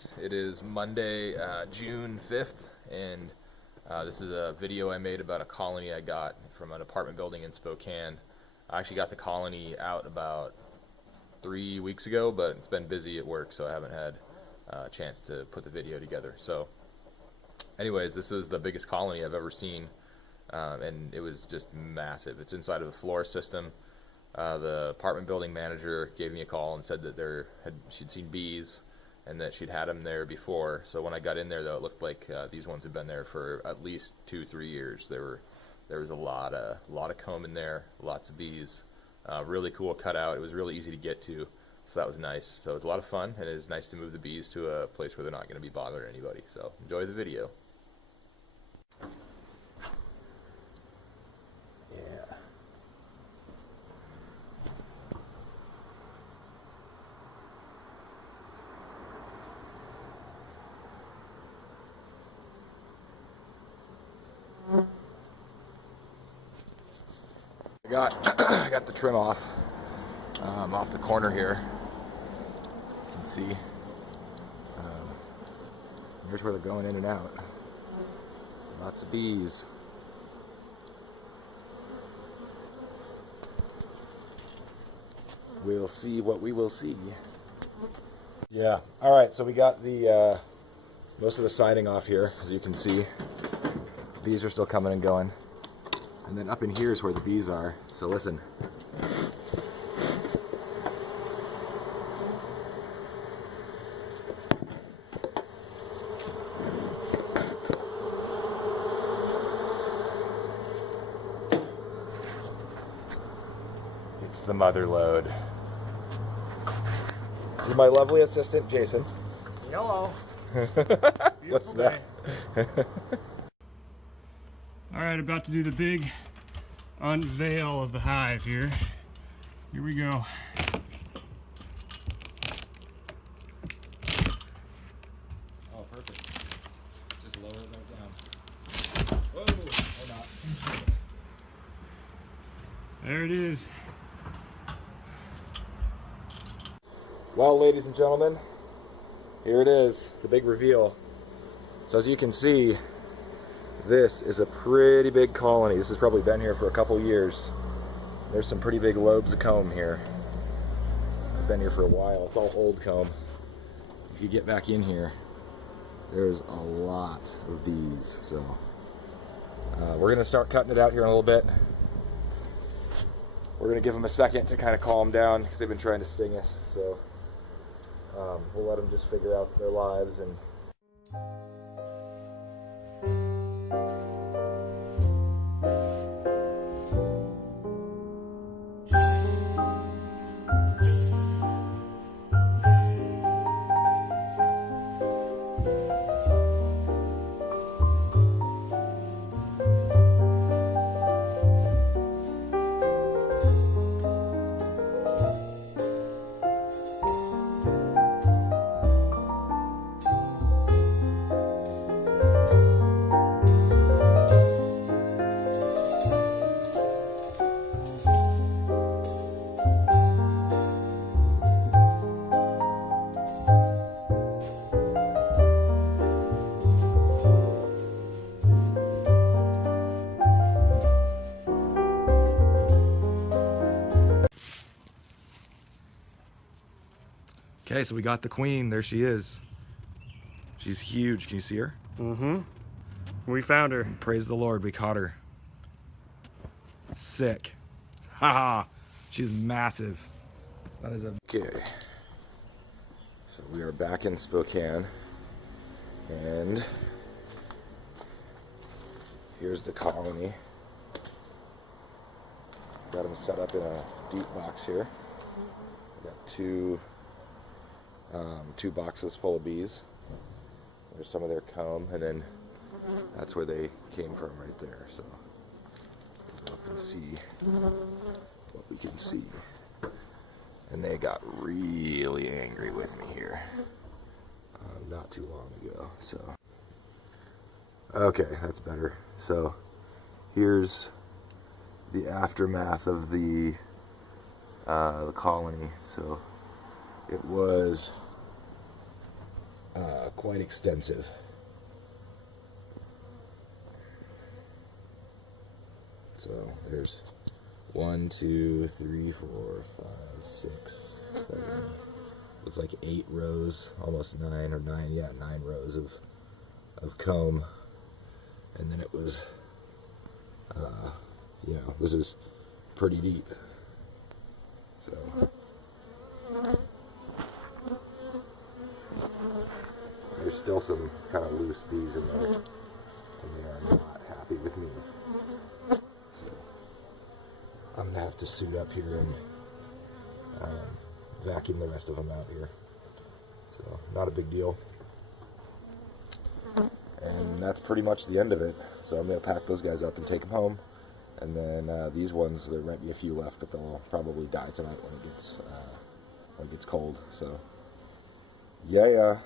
Kuhns. It is Monday, June 5th, and this is a video I made about a colony I got from an apartment building in Spokane. I actually got the colony out about 3 weeks ago, but it's been busy at work, so I haven't had a chance to put the video together. So anyways, this is the biggest colony I've ever seen, and it was just massive. It's inside of a floor system. The apartment building manager gave me a call and said that she'd seen bees and that she'd had them there before. So when I got in there, though, it looked like these ones had been there for at least 2-3 years. There was a lot of comb in there, lots of bees. Really cool cutout. It was really easy to get to, so that was nice. So it was a lot of fun, and it is nice to move the bees to a place where they're not going to be bothering anybody. So enjoy the video. I got the trim off the corner here. You can see here's where they're going in and out. Lots of bees. We'll see what we will see. Yeah. All right. So we got the most of the siding off here, as you can see. Bees are still coming and going. And then up in here is where the bees are. So listen. It's the mother load. This is my lovely assistant, Jason. Hello. What's that? All right, about to do the big unveil of the hive here. Here we go. Oh, perfect. Just lower it right down. Whoa, or not. There it is. Well, ladies and gentlemen, here it is, the big reveal. So as you can see, this is a pretty big colony. This has probably been here for a couple years. There's some pretty big lobes of comb here. I've been here for a while. It's all old comb. If you get back in here, there's a lot of bees. So we're gonna start cutting it out here in a little bit. We're gonna give them a second to kind of calm down because they've been trying to sting us. So we'll let them just figure out their lives. And okay, so we got the queen. There she is. She's huge. Can you see her? Mm-hmm. We found her. Praise the Lord, we caught her. Sick. Haha. She's massive. That is a... Okay. So we are back in Spokane. And here's the colony. Got them set up in a deep box here. Got two boxes full of bees. There's some of their comb, and then that's where they came from right there. So we'll look and see what we can see. And they got really angry with me here not too long ago. So okay, that's better. So here's the aftermath of the colony. So it was quite extensive. So there's 1, 2, 3, 4, 5, 6, 7. Looks like 8 rows, almost 9 or 9. Yeah, 9 rows of comb, and then it was, you know, this is pretty deep. So there's still some kind of loose bees in there, and they are not happy with me. I'm gonna have to suit up here and vacuum the rest of them out here. So, not a big deal. And that's pretty much the end of it. So I'm gonna pack those guys up and take them home. And then these ones, there might be a few left, but they'll probably die tonight when it gets cold. So, yeah.